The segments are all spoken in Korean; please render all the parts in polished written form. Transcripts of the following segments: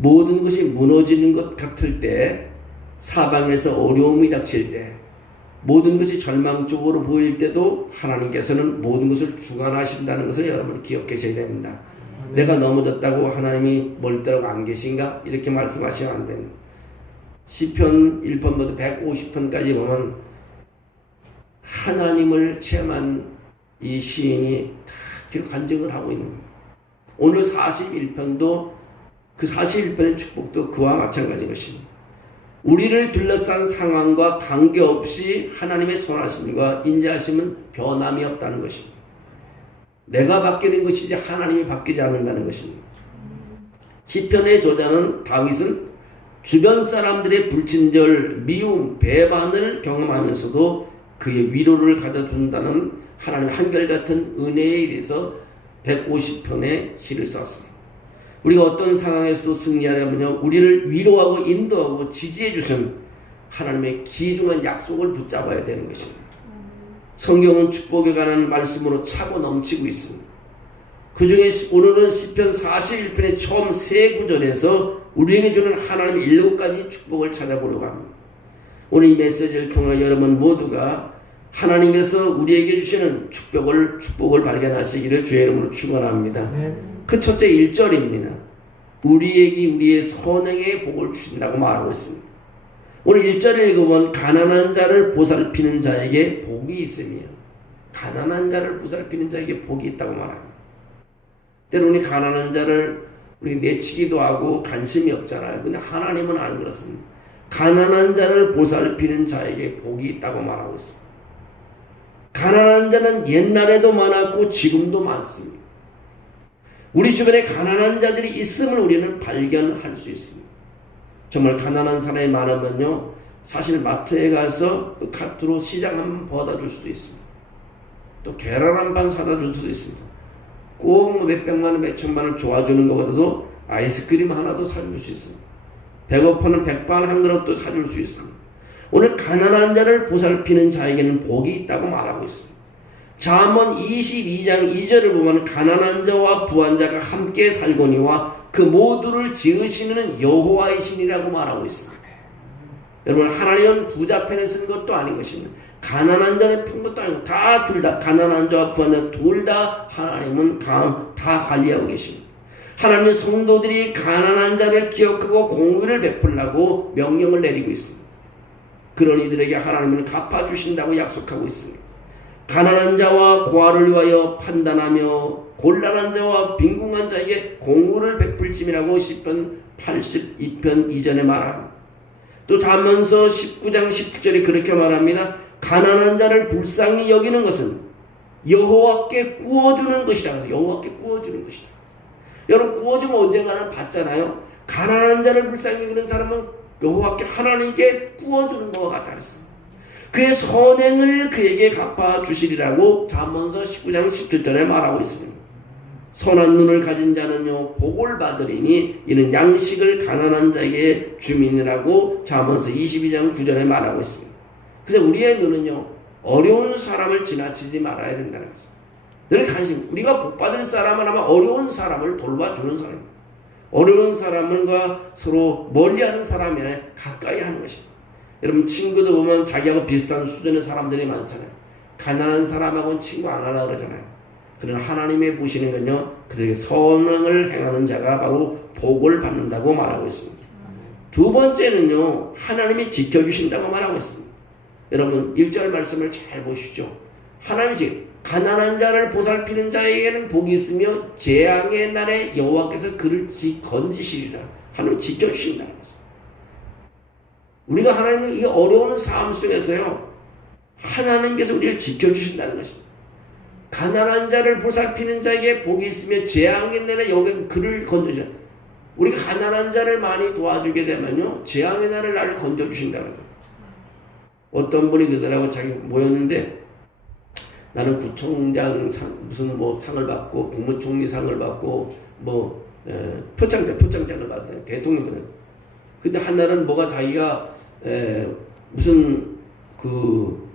모든 것이 무너지는 것 같을 때, 사방에서 어려움이 닥칠 때, 모든 것이 절망적으로 보일 때도 하나님께서는 모든 것을 주관하신다는 것을 여러분 기억하셔야 됩니다. 내가 넘어졌다고 하나님이 멀리더라고 안 계신가? 이렇게 말씀하시면 안 됩니다. 시편 1편부터 150편까지 보면 하나님을 체험한 이 시인이 다 기록 간증을 하고 있는 겁니다. 오늘 41편도 그 41편의 축복도 그와 마찬가지인 것입니다. 우리를 둘러싼 상황과 관계없이 하나님의 선하심과 인자하심은 변함이 없다는 것입니다. 내가 바뀌는 것이지 하나님이 바뀌지 않는다는 것입니다. 시편의 저자는 다윗은 주변 사람들의 불친절, 미움, 배반을 경험하면서도 그의 위로를 가져준다는 하나님의 한결같은 은혜에 대해서 150편의 시를 썼습니다. 우리가 어떤 상황에서도 승리하려면요, 우리를 위로하고 인도하고 지지해 주신 하나님의 귀중한 약속을 붙잡아야 되는 것입니다. 성경은 축복에 관한 말씀으로 차고 넘치고 있습니다. 그 중에 오늘은 시편 41편의 처음 세 구절에서 우리에게 주는 하나님의 7가지 축복을 찾아보려고 합니다. 오늘 이 메시지를 통해 여러분 모두가 하나님께서 우리에게 주시는 축복을 발견하시기를 주의 이름으로 축원합니다. 그 첫째 1절입니다. 우리에게 우리의 선행에 복을 주신다고 말하고 있습니다. 오늘 1절을 읽어보면 가난한 자를 보살피는 자에게 복이 있으며, 가난한 자를 보살피는 자에게 복이 있다고 말합니다. 때로는 우리 가난한 자를 우리 내치기도 하고 관심이 없잖아요. 근데 하나님은 안 그렇습니다. 가난한 자를 보살피는 자에게 복이 있다고 말하고 있습니다. 가난한 자는 옛날에도 많았고 지금도 많습니다. 우리 주변에 가난한 자들이 있음을 우리는 발견할 수 있습니다. 정말 가난한 사람이 많으면요, 사실 마트에 가서 또 카트로 시장 한 번 벌어줄 수도 있습니다. 또 계란 한 판 사다 줄 수도 있습니다. 꼭 몇백만 원, 몇천만 원 좋아주는 것보다도 아이스크림 하나도 사줄 수 있습니다. 배고파는 백반 한 그릇도 사줄 수 있습니다. 오늘 가난한 자를 보살피는 자에게는 복이 있다고 말하고 있습니다. 잠언 22장 2절을 보면 가난한 자와 부한 자가 함께 살거니와 그 모두를 지으시는 여호와이시니라고 말하고 있습니다. 여러분, 하나님은 부자편에 쓴 것도 아닌 것입니다. 가난한 자를 푼 것도 아니고 다 둘 다 가난한 자와 부한 자 둘 다 하나님은 다 관리하고 계십니다. 하나님의 성도들이 가난한 자를 기억하고 공의를 베풀라고 명령을 내리고 있습니다. 그런 이들에게 하나님은 갚아주신다고 약속하고 있습니다. 가난한 자와 고아를 위하여 판단하며 곤란한 자와 빈궁한 자에게 공의를 베풀짐이라고 시편 82편 이전에 말합니다. 또 잠언서 19장 17절에 그렇게 말합니다. 가난한 자를 불쌍히 여기는 것은 여호와께 구워주는 것이다. 여호와께 구워주는 것이다. 여러분, 구워주면 언젠가는 받잖아요. 가난한 자를 불쌍히 여기는 사람은 여호와께 하나님께 구워주는 것과 같다 그랬습니다. 그의 선행을 그에게 갚아주시리라고 잠언서 19장 17절에 말하고 있습니다. 선한 눈을 가진 자는요 복을 받으리니 이는 양식을 가난한 자에게 주민이라고 잠언서 22장 9절에 말하고 있습니다. 그래서 우리의 눈은요 어려운 사람을 지나치지 말아야 된다는 것입니다. 늘 관심, 우리가 복받을 사람은 아마 어려운 사람을 돌봐주는 사람입니다. 어려운 사람과 서로 멀리하는 사람이 아니라 가까이 하는 것입니다. 여러분, 친구도 보면 자기하고 비슷한 수준의 사람들이 많잖아요. 가난한 사람하고는 친구 안 하려고 그러잖아요. 그러나 하나님이 보시는 건요 그들에게 선행을 행하는 자가 바로 복을 받는다고 말하고 있습니다. 두 번째는요 하나님이 지켜주신다고 말하고 있습니다. 여러분, 1절 말씀을 잘 보시죠. 하나님이 지금 가난한 자를 보살피는 자에게는 복이 있으며 재앙의 날에 여호와께서 그를 건지시리라. 하나님 지켜주신다는 거죠. 우리가 하나님의 이 어려운 삶 속에서요 하나님께서 우리를 지켜주신다는 것입니다. 가난한 자를 보살피는 자에게 복이 있으며 재앙의 날에 여호와께서 그를 건져주신다. 우리가 가난한 자를 많이 도와주게 되면요 재앙의 날에 나를 건져주신다는 거예요. 어떤 분이 그러더라고. 자기 모였는데 나는 구청장 무슨 뭐 상을 받고 국무총리 상을 받고 뭐 표창장을 받았대. 대통령을. 근데 한날은 뭐가 자기가 무슨 그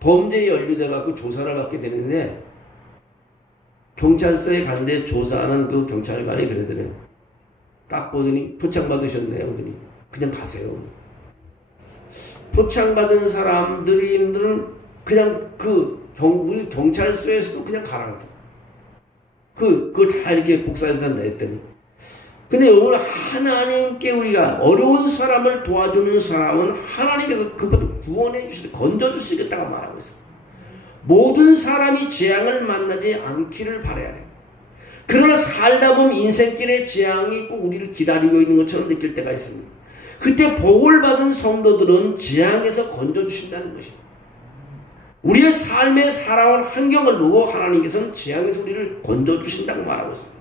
범죄에 연루돼 갖고 조사를 받게 되는데 경찰서에 갔는데 조사하는 그 경찰관이 그러더래요. 딱 보더니 표창 받으셨네요. 그러더니 그냥 가세요. 표창 받은 사람들은 그냥 우리 경찰서에서도 그냥 가라고. 그걸 다 이렇게 복사해서 다 냈더니. 근데 오늘 하나님께 우리가 어려운 사람을 도와주는 사람은 하나님께서 그것도 구원해 주시고 건져 주시겠다고 말하고 있어요. 모든 사람이 재앙을 만나지 않기를 바라야 돼요. 그러나 살다 보면 인생길에 재앙이 꼭 우리를 기다리고 있는 것처럼 느낄 때가 있습니다. 그때 복을 받은 성도들은 재앙에서 건져 주신다는 것입니다. 우리의 삶에 살아온 환경을 보고 하나님께서는 재앙에서 우리를 건져 주신다고 말하고 있습니다.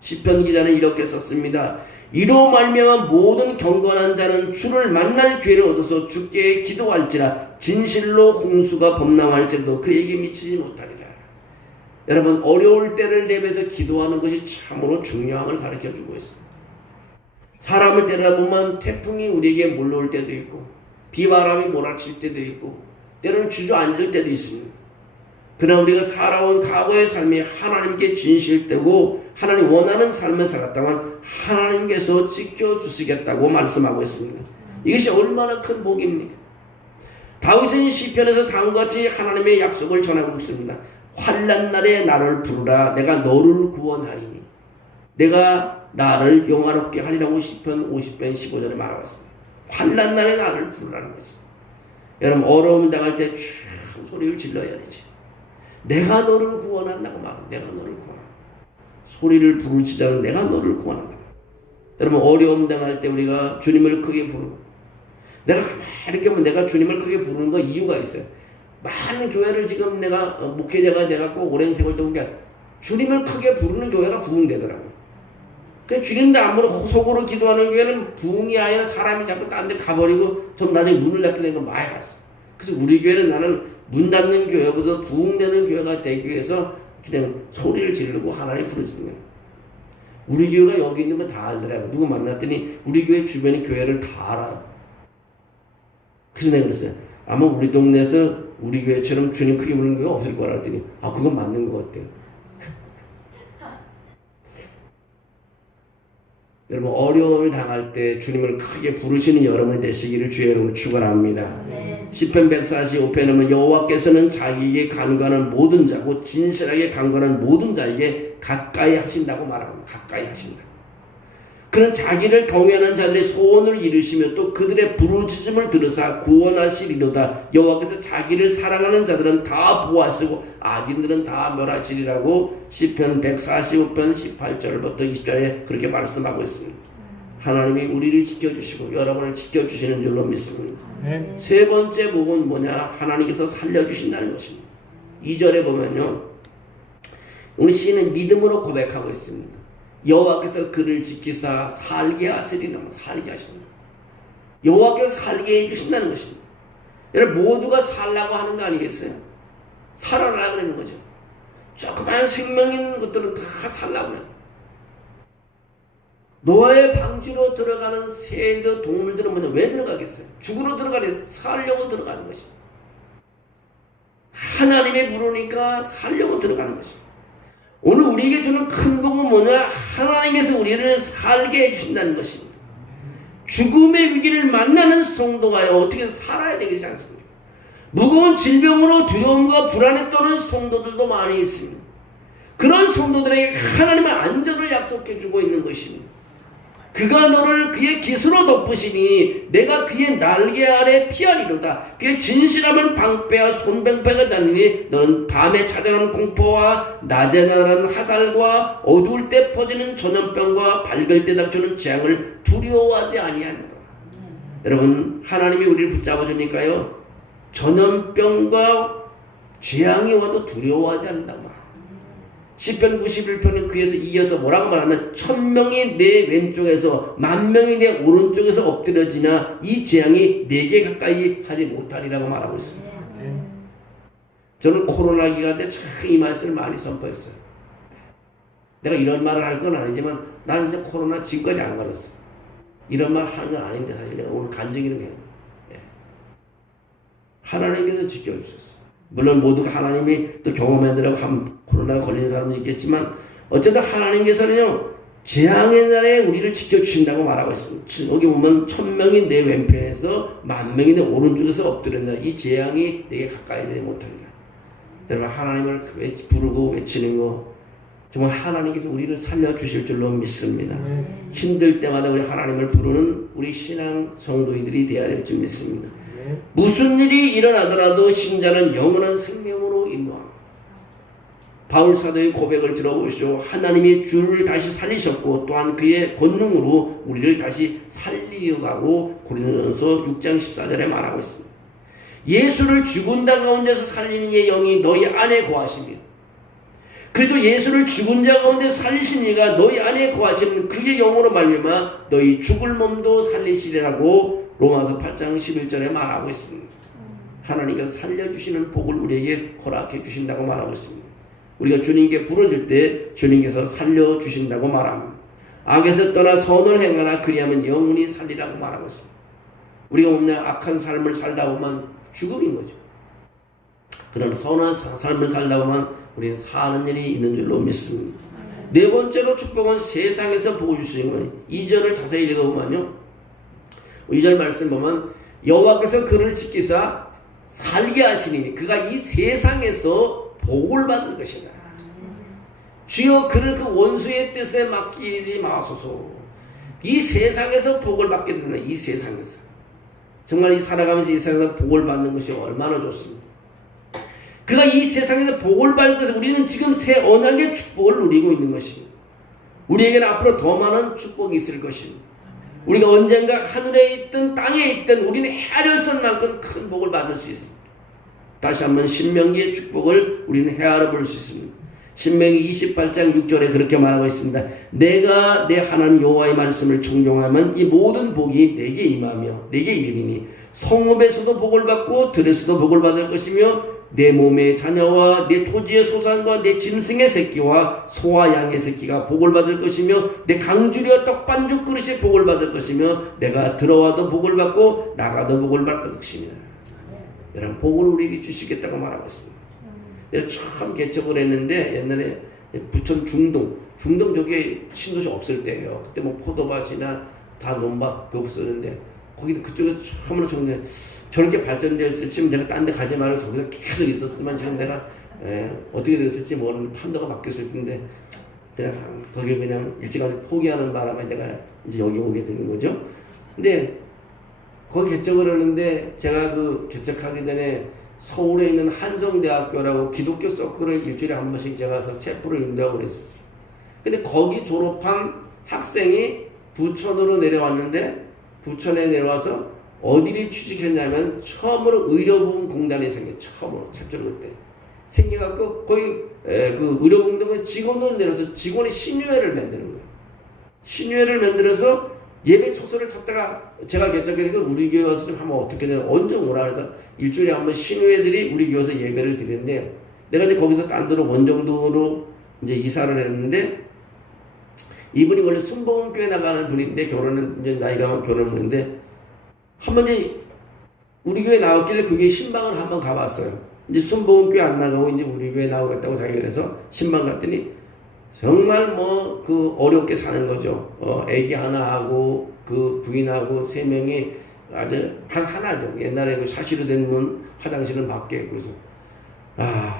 시편 기자는 이렇게 썼습니다. 이로 말미암아 모든 경건한 자는 주를 만날 기회를 얻어서 주께 기도할지라 진실로 홍수가 범람할지라도 그에게 미치지 못하리라. 여러분, 어려울 때를 대비해서 기도하는 것이 참으로 중요함을 가르쳐주고 있습니다. 사람을 때려보면 태풍이 우리에게 몰려올 때도 있고 비바람이 몰아칠 때도 있고 때로는 주저앉을 때도 있습니다. 그러나 우리가 살아온 과거의 삶이 하나님께 진실되고 하나님 원하는 삶을 살았다면 하나님께서 지켜주시겠다고 말씀하고 있습니다. 이것이 얼마나 큰 복입니까? 다윗은 시편에서 다음과 같이 하나님의 약속을 전하고 있습니다. 환난 날에 나를 부르라 내가 너를 구원하리니 내가 나를 영화롭게 하리라고 시편 50편 15절에 말하고 있습니다. 환난 날에 나를 부르라는 거지. 여러분, 어려움 당할 때 참 소리를 질러야 되지. 내가 너를 구원한다고 말하고 내가 너를 구원한다. 소리를 부르짖자는 내가 너를 구원한다. 여러분, 어려움 당할 때 우리가 주님을 크게 부르고 내가 이렇게 하면 내가 주님을 크게 부르는 거 이유가 있어요. 많은 교회를 지금 내가 목회자가 돼갖고 오랜 세월 동안 주님을 크게 부르는 교회가 부흥되더라고요. 그 주님도 아무런 속으로 기도하는 교회는 부흥이 아니라 사람이 자꾸 딴 데 가버리고 좀 나중에 문을 닫게 되는 거 많이 봤어. 그래서 우리 교회는 나는 문 닫는 교회보다 부흥되는 교회가 되기 위해서 그냥 소리를 지르고 하나님 부르짖는 거예요. 우리 교회가 여기 있는 거 다 알더라고요. 누구 만났더니 우리 교회 주변의 교회를 다 알아요. 그래서 내가 그랬어요. 아마 우리 동네에서 우리 교회처럼 주님 크게 부르는 교회가 없을 거라 했더니 그건 맞는 것 같아요. 여러분, 어려움을 당할 때 주님을 크게 부르시는 여러분이 되시기를 주의 이름으로 축원합니다. 시편 145편에는 여호와께서는 자기에게 간구하는 모든 자고 진실하게 간구하는 모든 자에게 가까이 하신다고 말합니다. 가까이 하신다. 그는 자기를 경외하는 자들의 소원을 이루시며 또 그들의 부르짖음을 들으사 구원하시리로다. 여호와께서 자기를 사랑하는 자들은 다 보호하시고 악인들은 다 멸하시리라고 시편 145편 18절부터 20절에 그렇게 말씀하고 있습니다. 하나님이 우리를 지켜주시고 여러분을 지켜주시는 줄로 믿습니다. 세 번째 복은 뭐냐? 하나님께서 살려주신다는 것입니다. 2절에 보면요, 우리 시인은 믿음으로 고백하고 있습니다. 여호와께서 그를 지키사 살게 하시리라. 살게 하신다. 여호와께서 살게 해주신다는 것입니다. 여러분, 모두가 살라고 하는 거 아니겠어요? 살아라 그러는 거죠. 조그만 생명 있는 것들은 다 살라고 해요. 노아의 방주로 들어가는 새도 동물들은 뭐냐? 왜 들어가겠어요? 죽으러 들어가는, 살려고 들어가는 것입니다. 하나님이 부르니까 살려고 들어가는 것입니다. 오늘 우리에게 주는 큰 복은 뭐냐? 하나님께서 우리를 살게 해주신다는 것입니다. 죽음의 위기를 만나는 성도가 어떻게 살아야 되지 않습니까? 무거운 질병으로 두려움과 불안에 떠는 성도들도 많이 있습니다. 그런 성도들에게 하나님의 안전을 약속해 주고 있는 것입니다. 그가 너를 그의 깃으로 덮으시니 내가 그의 날개 아래 피하리로다. 그의 진실함은 방패와 손병패가 다니니 너는 밤에 찾아오는 공포와 낮에 날아가는 화살과 어두울 때 퍼지는 전염병과 밝을 때 닥치는 재앙을 두려워하지 아니하노라. 여러분, 하나님이 우리를 붙잡아 주니까요, 전염병과 재앙이 와도 두려워하지 않는다. 시편 91편은 그에서 이어서 뭐라고 말하면 1000명이 내 왼쪽에서 10,000명이 내 오른쪽에서 엎드려지나 이 재앙이 내게 가까이 하지 못하리라고 말하고 있습니다. 저는 코로나 기간 때 참 이 말씀을 많이 선포했어요. 내가 이런 말을 할 건 아니지만 나는 이제 코로나 지금까지 안 걸렸어. 이런 말 하는 건 아닌데 사실 내가 오늘 간증이는 게 하나님께서 지켜주셨어요. 물론 모두가 하나님이 또 경험해드라고 코로나가 걸린 사람도 있겠지만 어쨌든 하나님께서는요, 재앙의 날에 우리를 지켜주신다고 말하고 있습니다. 여기 보면 1000명이 내 왼편에서 10,000명이 내 오른쪽에서 엎드렸나. 이 재앙이 내게 가까이 되지 못하리라. 여러분, 하나님을 부르고 외치는 거 정말 하나님께서 우리를 살려주실 줄로 믿습니다. 힘들 때마다 우리 하나님을 부르는 우리 신앙 성도인들이 되어야 될 줄 믿습니다. 무슨 일이 일어나더라도 신자는 영원한 생명으로 인도합니다. 바울 사도의 고백을 들어보시오. 하나님이 주를 다시 살리셨고 또한 그의 권능으로 우리를 다시 살리려고 고린도전서 6장 14절에 말하고 있습니다. 예수를 죽은 자 가운데서 살리는 이의 영이 너희 안에 거하십니다. 그래서 예수를 죽은 자 가운데 살리신 이가 너희 안에 거하시는 그의 영으로 말미암아 너희 죽을 몸도 살리시리라고 로마서 8장 11절에 말하고 있습니다. 하나님께서 살려주시는 복을 우리에게 허락해 주신다고 말하고 있습니다. 우리가 주님께 부르짖을 때 주님께서 살려주신다고 말합니다. 악에서 떠나 선을 행하나 그리하면 영원히 살리라고 말하고 있습니다. 우리가 오늘 악한 삶을 살다 보면 죽음인 거죠. 그러나 선한 삶을 살다 보면 우리는 사는 일이 있는 줄로 믿습니다. 네 번째로 축복은 세상에서 복을 주시는 거예요. 2절을 자세히 읽어보면요. 2절 말씀 보면 여호와께서 그를 지키사 살게 하시니 그가 이 세상에서 복을 받을 것이다. 주여 그를 그 원수의 뜻에 맡기지 마소서. 이 세상에서 복을 받게 된다. 이 세상에서 정말 이 살아가면서 이 세상에서 복을 받는 것이 얼마나 좋습니다. 그가 이 세상에서 복을 받을 것은 우리는 지금 새 언약의 축복을 누리고 있는 것입니다. 우리에게는 앞으로 더 많은 축복이 있을 것입니다. 우리가 언젠가 하늘에 있든 땅에 있든 우리는 헤아릴 수 없는 만큼 큰 복을 받을 수 있습니다. 다시 한번 신명기의 축복을 우리는 헤아려 볼 수 있습니다. 신명기 28장 6절에 그렇게 말하고 있습니다. 내가 내 하나님 여호와의 말씀을 청종하면 이 모든 복이 내게 임하며 내게 이르리니 성읍에서도 복을 받고 들에서도 복을 받을 것이며 내 몸의 자녀와 내 토지의 소산과 내 짐승의 새끼와 소와 양의 새끼가 복을 받을 것이며 내 강주리와 떡반죽 그릇이 복을 받을 것이며 내가 들어와도 복을 받고 나가도 복을 받을 것이며 여러분 복을 우리에게 주시겠다고 말하고 있습니다. 내가 처음 개척을 했는데 옛날에 부천 중동 저게 신도시 없을 때예요. 그때 뭐 포도밭이나 다 논밭 없었는데 거기도 그쪽에 처음으로 쳤는데 저렇게 발전되었을지 내가 딴 데 가지 말고 저기서 계속 있었지만 지금 내가 어떻게 됐을지 모르는 판도가 바뀌었을 텐데 그냥 거기 그냥 일찌감치 포기하는 바람에 내가 이제 여기 오게 되는 거죠. 근데 거기 개척을 하는데 제가 그 개척하기 전에 서울에 있는 한성대학교라고 기독교 서클을 일주일에 한 번씩 제가 가서 체프를 인도하고 그랬어요. 근데 거기 졸업한 학생이 부천으로 내려왔는데 부천에 내려와서 어디를 취직했냐면 처음으로 의료보험공단이 생겼어요. 처음으로 최초로 그때 생겨갖고 거기 그 의료보험공단 직원으로 내려서 직원의 신유회를 만드는 거예요. 신유회를 만들어서 예배 초소를 찾다가 제가 개척해서 우리 교회 와서 좀 하면 어떻게 되나 언제 오라 그래서 일주일에 한 번 신우애들이 우리 교회에서 예배를 드리는데 내가 이제 거기서 딴 데로 원정도로 이제 이사를 했는데 이분이 원래 순복음교회 나가는 분인데 결혼은 이제 나이가 결혼했는데 한 번 이제 우리 교회 나왔길래 그게 신방을 한번 가봤어요. 이제 순복음교회 안 나가고 이제 우리 교회 나오겠다고 자기가 그래서 신방 갔더니 정말 뭐 그 어렵게 사는 거죠. 애기 하나 하고 그 부인하고 3명이 아주 하나죠. 옛날에 그 사시로 된 문 화장실은 밖에 그래서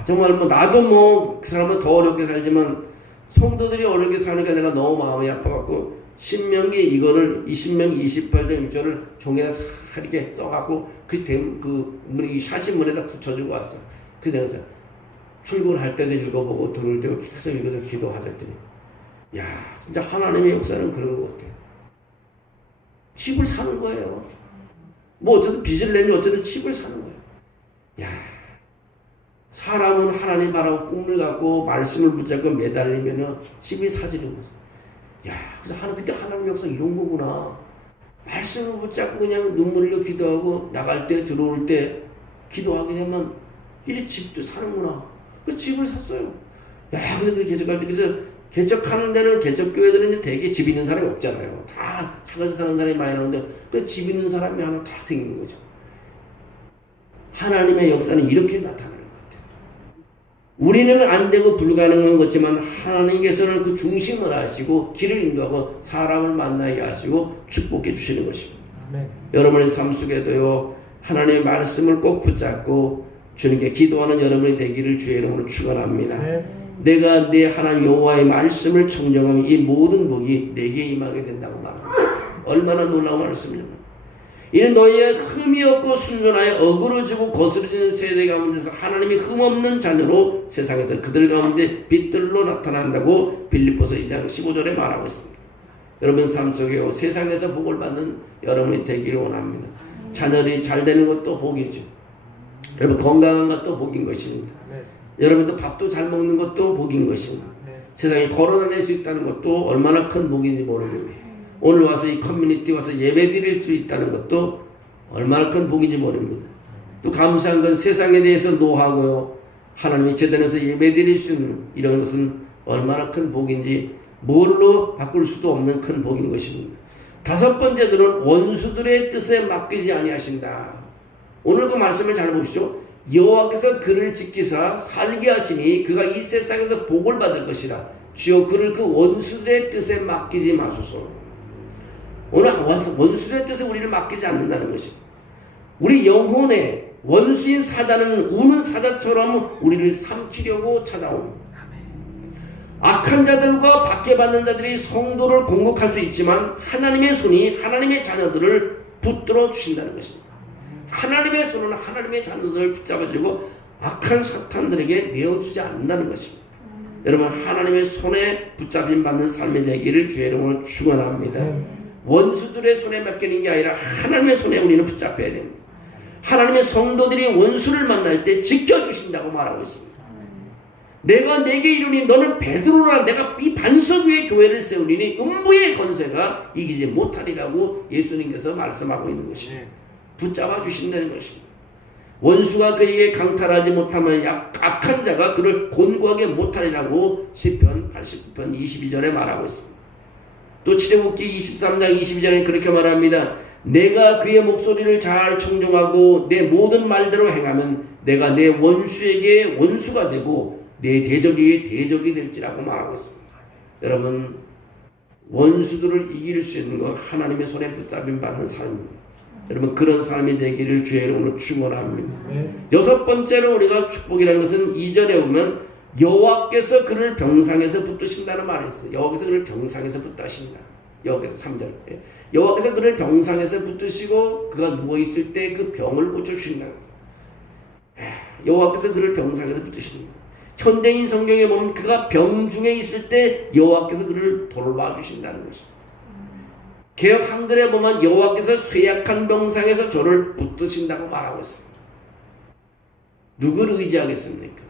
정말 뭐 나도 뭐 그 사람은 더 어렵게 살지만 성도들이 어렵게 사니까 내가 너무 마음이 아파갖고 신명기 이거를 20명기 28장 6절을 종에다 이렇게 써갖고 이 샤신문에다 붙여주고 왔어. 그래서 출근할 때도 읽어보고 들을 때도 계속 읽어서 기도하자 했더니 야 진짜 하나님의 역사는 그런 것 같아요. 집을 사는 거예요. 뭐 어쨌든 빚을 내면 어쨌든 집을 사는 거예요. 야 사람은 하나님 바라고 꿈을 갖고 말씀을 붙잡고 매달리면 집이 사지는 거죠. 야 그래서 그때 하나님의 역사 이런 거구나. 말씀을 붙잡고 그냥 눈물 흘려 기도하고 나갈 때 들어올 때 기도하게 되면 이 집도 사는구나. 그 집을 샀어요. 야, 그래서 개척할 때, 그래서 개척하는 데는, 개척교회들은 대개 집 있는 사람이 없잖아요. 다 사가서 사는 사람이 많이 나오는데, 그 집 있는 사람이 하나 다 생긴 거죠. 하나님의 역사는 이렇게 나타나는 것 같아요. 우리는 안 되고 불가능한 거지만 하나님께서는 그 중심을 하시고 길을 인도하고 사람을 만나게 하시고 축복해 주시는 것입니다. 아멘. 여러분의 삶 속에도요 하나님의 말씀을 꼭 붙잡고 주님께 기도하는 여러분이 되기를 주의 이름으로 축원합니다. 내가 내 하나님 여호와의 말씀을 청정하면 이 모든 복이 내게 임하게 된다고 말합니다. 얼마나 놀라운 말씀입니다. 이는 너희의 흠이 없고 순전하여 어그러지고 거스러지는 세대 가운데서 하나님이 흠없는 자녀로 세상에서 그들 가운데 빛들로 나타난다고 빌립보서 2장 15절에 말하고 있습니다. 여러분 삶 속에 세상에서 복을 받는 여러분이 되기를 원합니다. 자녀들이 잘 되는 것도 복이죠. 여러분 건강한 것도 복인 것입니다. 여러분도 밥도 잘 먹는 것도 복인 것입니다. 세상에 걸어다닐 수 있다는 것도 얼마나 큰 복인지 모릅니다. 오늘 와서 이 커뮤니티 와서 예배 드릴 수 있다는 것도 얼마나 큰 복인지 모릅니다. 또 감사한 건 세상에 대해서 노하고요. 하나님이 제단에서 예배 드릴 수 있는 이런 것은 얼마나 큰 복인지 뭘로 바꿀 수도 없는 큰 복인 것입니다. 다섯 번째로는 원수들의 뜻에 맡기지 아니하신다. 오늘 그 말씀을 잘 보시죠. 여호와께서 그를 지키사 살게 하시니 그가 이 세상에서 복을 받을 것이라. 주여 그를 그 원수들의 뜻에 맡기지 마소서. 오늘 원수의 뜻에 우리를 맡기지 않는다는 것입니다. 우리 영혼에 원수인 사단은 우는 사자처럼 우리를 삼키려고 찾아옵니다. 악한 자들과 박해받는 자들이 성도를 공격할 수 있지만 하나님의 손이 하나님의 자녀들을 붙들어 주신다는 것입니다. 하나님의 손은 하나님의 자녀들을 붙잡아주고 악한 사탄들에게 내어주지 않는다는 것입니다. 여러분 하나님의 손에 붙잡힘 받는 삶이 되기를 주의 이름으로 축원합니다. 원수들의 손에 맡기는 게 아니라 하나님의 손에 우리는 붙잡혀야 됩니다. 하나님의 성도들이 원수를 만날 때 지켜주신다고 말하고 있습니다. 내가 내게 이르니 너는 베드로라. 내가 이 반석 위에 교회를 세우리니 음부의 권세가 이기지 못하리라고 예수님께서 말씀하고 있는 것입니다. 붙잡아 주신다는 것입니다. 원수가 그에게 강탈하지 못하면 악한 자가 그를 곤고하게 못하리라고 시편 89편 22절에 말하고 있습니다. 또 출애굽기 23장 22절에 그렇게 말합니다. 내가 그의 목소리를 잘 청종하고 내 모든 말대로 행하면 내가 내 원수에게 원수가 되고 내 대적에게 대적이 될지라고 말하고 있습니다. 여러분 원수들을 이길 수 있는 건 하나님의 손에 붙잡힘 받는 삶입니다. 여러분 그런 삶이 되기를 주의 이름으로 축원합니다. 여섯 번째로 우리가 축복이라는 것은 2절에 보면 여호와께서 그를 병상에서 붙드신다는 말이 있어요. 여호와께서 그를 병상에서 붙드신다. 여호와께서 3절. 여호와께서 그를 병상에서 붙드시고 그가 누워있을 때 그 병을 고쳐주신다. 여호와께서 그를 병상에서 붙드신다. 현대인 성경에 보면 그가 병 중에 있을 때 여호와께서 그를 돌봐주신다는 것입니다. 개역 한글에 보면 여호와께서 쇠약한 병상에서 저를 붙드신다고 말하고 있습니다. 누구를 의지하겠습니까?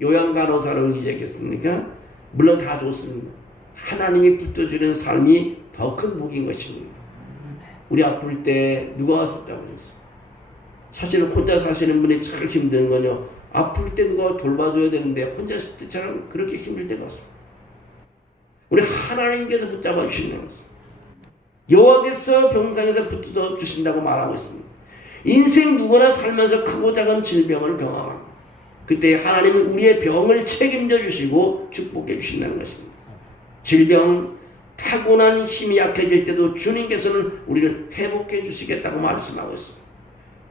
요양간호사를 의지하겠습니까? 물론 다 좋습니다. 하나님이 붙어주는 삶이 더 큰 복인 것입니다. 우리 아플 때 누가 와서 붙잡아줬어요? 사실 혼자 사시는 분이 참 힘든 건요. 아플 때 누가 돌봐줘야 되는데 혼자 있을 때처럼 그렇게 힘들 때가 없습니다. 우리 하나님께서 붙잡아 주신다는 것입니다. 여호와께서 병상에서 붙어 주신다고 말하고 있습니다. 인생 누구나 살면서 크고 작은 질병을 경험합니다. 그때 하나님은 우리의 병을 책임져 주시고 축복해 주신다는 것입니다. 질병, 타고난 힘이 약해질 때도 주님께서는 우리를 회복해 주시겠다고 말씀하고 있습니다.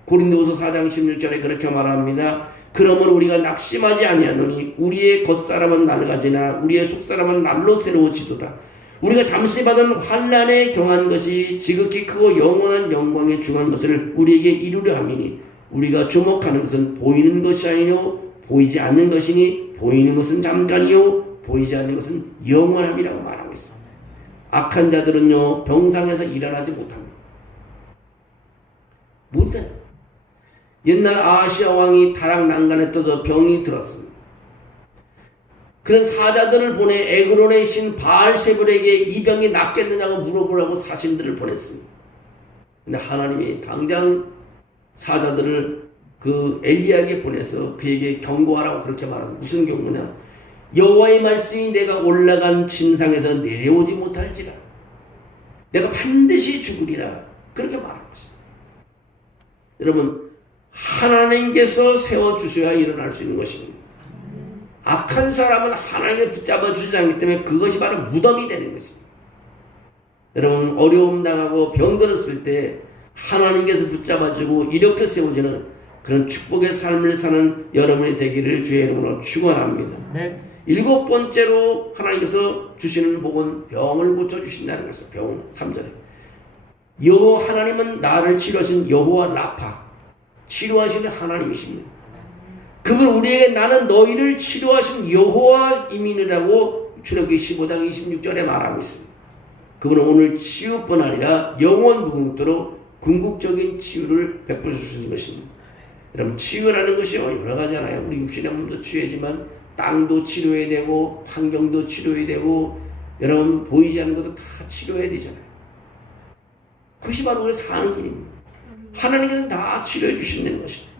고린도후서 4장 16절에 그렇게 말합니다. 그러므로 우리가 낙심하지 아니하노니 우리의 겉사람은 낡아지나 우리의 속사람은 날로 새로워지도다. 우리가 잠시 받은 환난에 경한 것이 지극히 크고 영원한 영광에 중한 것을 우리에게 이루려 함이니 우리가 주목하는 것은 보이는 것이 아니요 보이지 않는 것이니 보이는 것은 잠깐이요 보이지 않는 것은 영원함이라고 말하고 있습니다. 악한 자들은요 병상에서 일어나지 못합니다. 못해요. 옛날 아시아 왕이 다락 난간에 떠서 병이 들었습니다. 그런 사자들을 보내 에그론의 신 바알세불에게 이 병이 낫겠느냐고 물어보라고 사신들을 보냈습니다. 근데 하나님이 당장 사자들을 그 엘리야에게 보내서 그에게 경고하라고 그렇게 말합니다. 무슨 경고냐? 여호와의 말씀이 내가 올라간 진상에서 내려오지 못할지라 내가 반드시 죽으리라 그렇게 말한 것입니다. 여러분 하나님께서 세워주셔야 일어날 수 있는 것입니다. 악한 사람은 하나님께 붙잡아 주지 않기 때문에 그것이 바로 무덤이 되는 것입니다. 여러분 어려움 당하고 병들었을 때 하나님께서 붙잡아주고 일으켜 세워주는 그런 축복의 삶을 사는 여러분이 되기를 주의 이름으로 축원합니다. 네. 7번째로 하나님께서 주시는 복은 병을 고쳐주신다는 것이죠. 병은 3절에 하나님은 나를 치료하신 여호와 라파, 치료하시는 하나님이십니다. 그분 우리에게 나는 너희를 치료하신 여호와임이라고 출애굽기 15장 26절에 말하고 있습니다. 그분은 오늘 치유뿐 아니라 영원 무궁토록 궁극적인 치유를 베풀어 주시는 것입니다. 여러분 치유라는 것이 여러 가지잖아요. 우리 육신의 몸도 치유하지만 땅도 치료해야 되고 환경도 치료해야 되고 여러분 보이지 않는 것도 다 치료해야 되잖아요. 그것이 바로 우리 사는 길입니다. 하나님께서 다 치료해 주신다는 것입니다.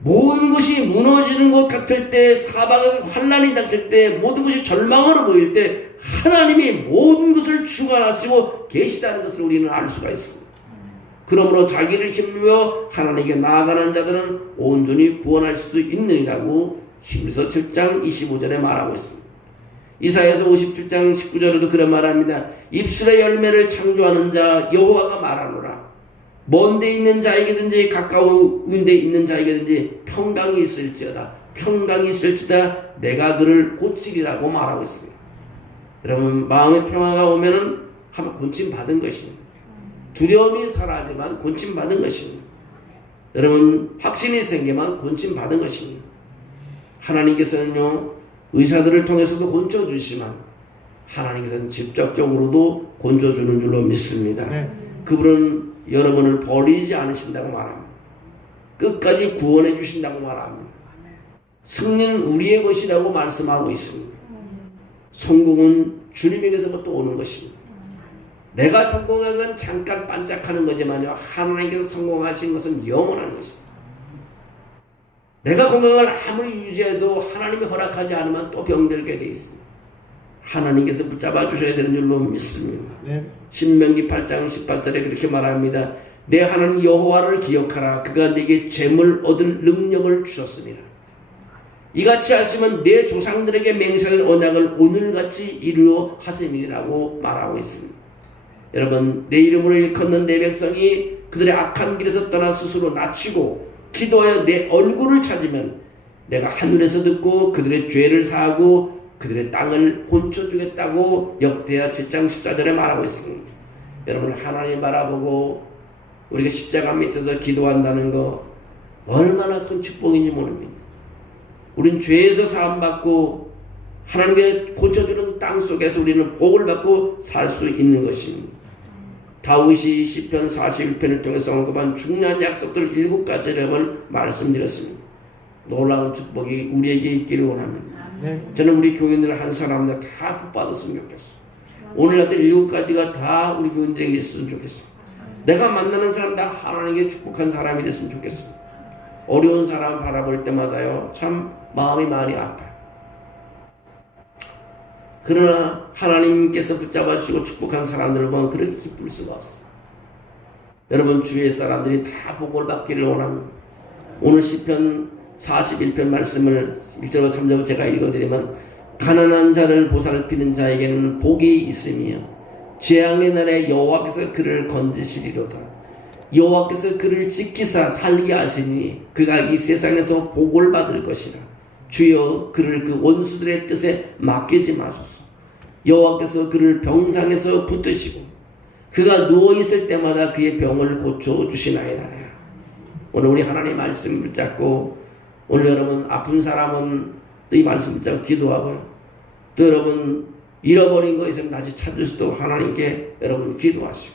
모든 것이 무너지는 것 같을 때, 사방에서 환난이 닥칠 때, 모든 것이 절망으로 보일 때 하나님이 모든 것을 주관하시고 계시다는 것을 우리는 알 수가 있습니다. 그러므로 자기를 힘입어 하나님께 나아가는 자들은 온전히 구원할 수 있느니라고 히브리서 7장 25절에 말하고 있습니다. 이사야서 57장 19절에도 그런 말합니다. 입술의 열매를 창조하는 자 여호와가 말하노라. 먼 데 있는 자에게든지 가까운 데 있는 자에게든지 평강이 있을지어다. 평강이 있을지다. 내가 그를 고치리라고 말하고 있습니다. 여러분 마음의 평화가 오면은 한번 곤침받은 것입니다. 두려움이 사라지만 곤침받은 것입니다. 여러분 확신이 생기면 곤침받은 것입니다. 하나님께서는요 의사들을 통해서도 곤쳐주시지만 하나님께서는 직접적으로도 곤쳐주는 줄로 믿습니다. 그분은 여러분을 버리지 않으신다고 말합니다. 끝까지 구원해 주신다고 말합니다. 승리는 우리의 것이라고 말씀하고 있습니다. 성공은 주님에게서부터 오는 것입니다. 내가 성공한 건 잠깐 반짝하는 거지만요 하나님께서 성공하신 것은 영원한 것입니다. 내가 건강을 아무리 유지해도 하나님이 허락하지 않으면 또 병들게 돼 있습니다. 하나님께서 붙잡아 주셔야 되는 줄로 믿습니다. 신명기 8장 18절에 그렇게 말합니다. 내 하나님 여호와를 기억하라. 그가 네게 재물 얻을 능력을 주셨습니다. 이같이 하시면 내 조상들에게 맹세할 언약을 오늘같이 이루어 하셈이라고 말하고 있습니다. 여러분 내 이름으로 일컫는 내 백성이 그들의 악한 길에서 떠나 스스로 낮추고 기도하여 내 얼굴을 찾으면 내가 하늘에서 듣고 그들의 죄를 사하고 그들의 땅을 곤쳐주겠다고 역대하 7장 14절에 말하고 있습니다. 여러분 하나님 바라보고 우리가 십자가 밑에서 기도한다는 거 얼마나 큰 축복인지 모릅니다. 우린 죄에서 사함받고 하나님께 고쳐주는 땅 속에서 우리는 복을 받고 살 수 있는 것입니다. 다윗이 시편 41편을 통해서 언급한 중요한 약속들 7가지를 말씀드렸습니다. 놀라운 축복이 우리에게 있기를 원합니다. 저는 우리 교인들 한 사람마다 다 복받았으면 좋겠어요. 오늘 같은 7가지가 다 우리 교인들에게 있으면 좋겠어요. 내가 만나는 사람 다 하나님께 축복한 사람이 됐으면 좋겠습니다. 어려운 사람 바라볼 때마다요 참 마음이 많이 아파요. 그러나 하나님께서 붙잡아 주시고 축복한 사람들을 보면 그렇게 기쁠 수가 없어요. 여러분 주위의 사람들이 다 복을 받기를 원합니다. 오늘 시편 41편 말씀을 1절과 3절로 제가 읽어드리면 가난한 자를 보살피는 자에게는 복이 있으며 재앙의 날에 여호와께서 그를 건지시리로다. 여호와께서 그를 지키사 살게 하시니 그가 이 세상에서 복을 받을 것이라. 주여 그를 그 원수들의 뜻에 맡기지 마소서. 여호와께서 그를 병상에서 붙드시고 그가 누워있을 때마다 그의 병을 고쳐주시나이다. 오늘 우리 하나님 말씀 붙잡고 오늘 여러분 아픈 사람은 또 이 말씀 붙잡고 기도하고요. 또 여러분 잃어버린 것에서 다시 찾을 수도 하나님께 여러분 기도하시고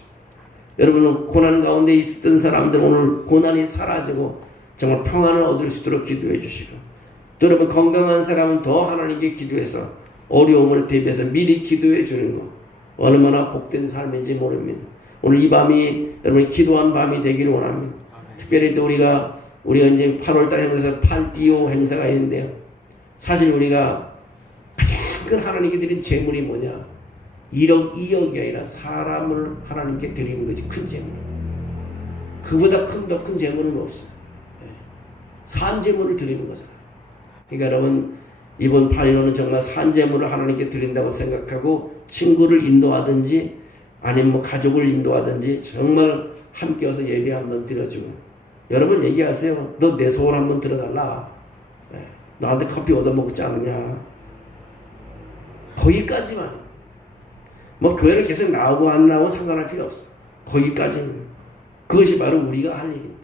여러분은 고난 가운데 있었던 사람들 오늘 고난이 사라지고 정말 평안을 얻을 수 있도록 기도해 주시고 또 여러분 건강한 사람은 더 하나님께 기도해서 어려움을 대비해서 미리 기도해 주는 것 얼마나 복된 삶인지 모릅니다. 오늘 이 밤이 여러분이 기도한 밤이 되기를 원합니다. 특별히 또 우리가 이제 8월달 행사에서 8.25 행사가 있는데요. 사실 우리가 가장 큰 하나님께 드린 재물이 뭐냐? 1억, 2억이 아니라 사람을 하나님께 드리는 것이 큰 재물. 그보다 더 큰 재물은 없어요. 산 재물을 드리는 거잖아요. 그러니까 여러분 이번 8.15는 정말 산재물을 하나님께 드린다고 생각하고 친구를 인도하든지 아니면 뭐 가족을 인도하든지 정말 함께 와서 예배 한번 드려주고 여러분 얘기하세요. 너 내 소원 한번 들어달라. 나한테 커피 얻어먹지 않느냐. 거기까지만. 뭐 교회를 계속 나오고 안 나오고 상관할 필요 없어. 거기까지는. 그것이 바로 우리가 할 일입니다.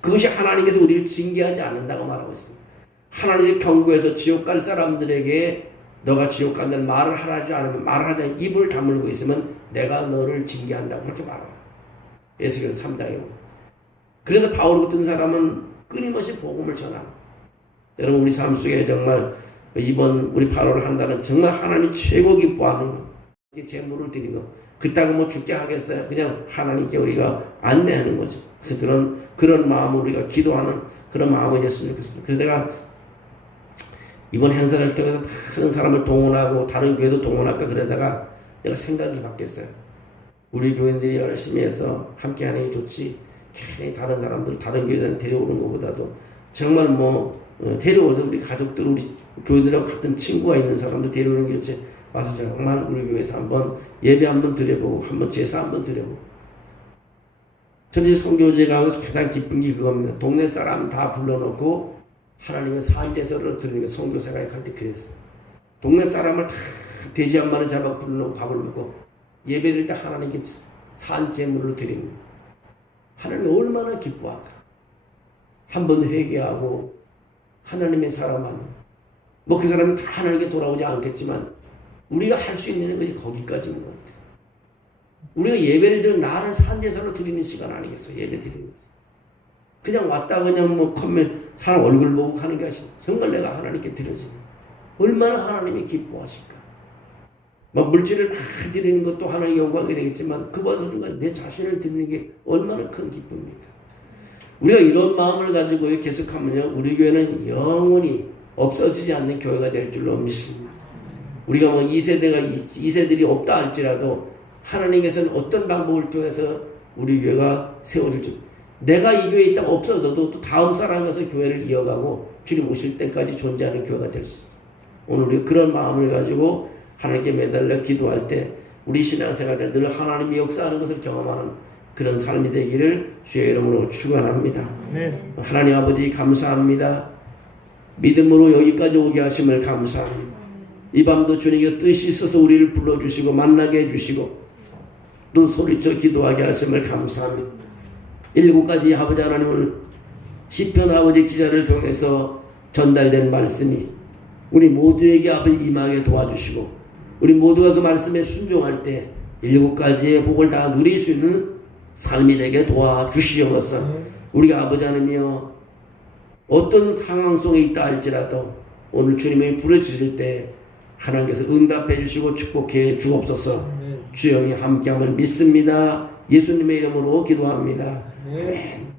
그것이 하나님께서 우리를 징계하지 않는다고 말하고 있습니다. 하나님의 경고에서 지옥 갈 사람들에게 너가 지옥 간다는 말을 하지 않으면 말을 하지 않으면 입을 다물고 있으면 내가 너를 징계한다고 그렇게 말해요. 에스겔서 3장에. 그래서 바울 같은 사람은 끊임없이 복음을 전하고 여러분 우리 삶 속에 정말 이번 우리 8월을 한다는 정말 하나님이 최고 기뻐하는 것. 제물을 드리는 것. 그따가 뭐 죽게 하겠어요. 그냥 하나님께 우리가 안내하는 거죠. 그래서 그런 마음으로 우리가 기도하는 그런 마음이 됐으면 좋겠습니다. 그래서 내가 이번 행사를 통해서 다른 사람을 동원하고 다른 교회도 동원할까 그러다가 내가 생각이 바뀌었어요. 우리 교인들이 열심히 해서 함께 하는 게 좋지. 괜히 다른 사람들, 다른 교회들 데려오는 것보다도 정말 데려오던 우리 가족들, 우리 교인들하고 같은 친구가 있는 사람들 데려오는 게 좋지. 와서 정말 우리 교회에서 한번 예배 한번 드려보고, 한번 제사 한번 드려보고. 저는 이제 선교제가 가장 기쁜 게 그겁니다. 동네 사람 다 불러놓고 하나님의 산제사를 드리는 게 선교사가 할 때 그랬어요. 동네 사람을 다 돼지 한 마리 잡아 불러놓고 밥을 먹고 예배 드릴 때 하나님께 산제물로 드리는 거예요. 하나님이 얼마나 기뻐할까. 한번 회개하고 하나님의 사람만 그 사람은 다 하나님께 돌아오지 않겠지만 우리가 할 수 있는 것이 거기까지인 것 같아요. 우리가 예배를 드리는 나를 산제사로 드리는 시간 아니겠어요? 예배 드리는 거지. 그냥 왔다 그냥 사람 얼굴 보고 하는 게 아니라 정말 내가 하나님께 드려지는 얼마나 하나님이 기뻐하실까. 물질을 막 드리는 것도 하나님의 영광이 되겠지만 그보다 내 자신을 드리는 게 얼마나 큰 기쁨입니까? 우리가 이런 마음을 가지고 계속하면요 우리 교회는 영원히 없어지지 않는 교회가 될 줄로 믿습니다. 우리가 2세들이 없다 할지라도 하나님께서는 어떤 방법을 통해서 우리 교회가 세워질 줄 내가 이 교회에 있다가 없어져도 또 다음 사람이 와서 교회를 이어가고 주님 오실 때까지 존재하는 교회가 될 수 있어요. 오늘 우리 그런 마음을 가지고 하나님께 매달려 기도할 때 우리 신앙생활 때 늘 하나님이 역사하는 것을 경험하는 그런 삶이 되기를 주의 이름으로 축원합니다. 네. 하나님 아버지 감사합니다. 믿음으로 여기까지 오게 하심을 감사합니다. 이 밤도 주님의 뜻이 있어서 우리를 불러주시고 만나게 해주시고 또 소리쳐 기도하게 하심을 감사합니다. 7가지 아버지 하나님을 시편 아버지 기자를 통해서 전달된 말씀이 우리 모두에게 아버지 임하게 도와주시고 우리 모두가 그 말씀에 순종할 때 7가지의 복을 다 누릴 수 있는 삶이 되게 도와주시옵소서. 우리가 아버지 하나님이여 어떤 상황 속에 있다 할지라도 오늘 주님이 부르짖을 때 하나님께서 응답해 주시고 축복해 주옵소서. 주영이 함께함을 믿습니다. 예수님의 이름으로 기도합니다. 아멘.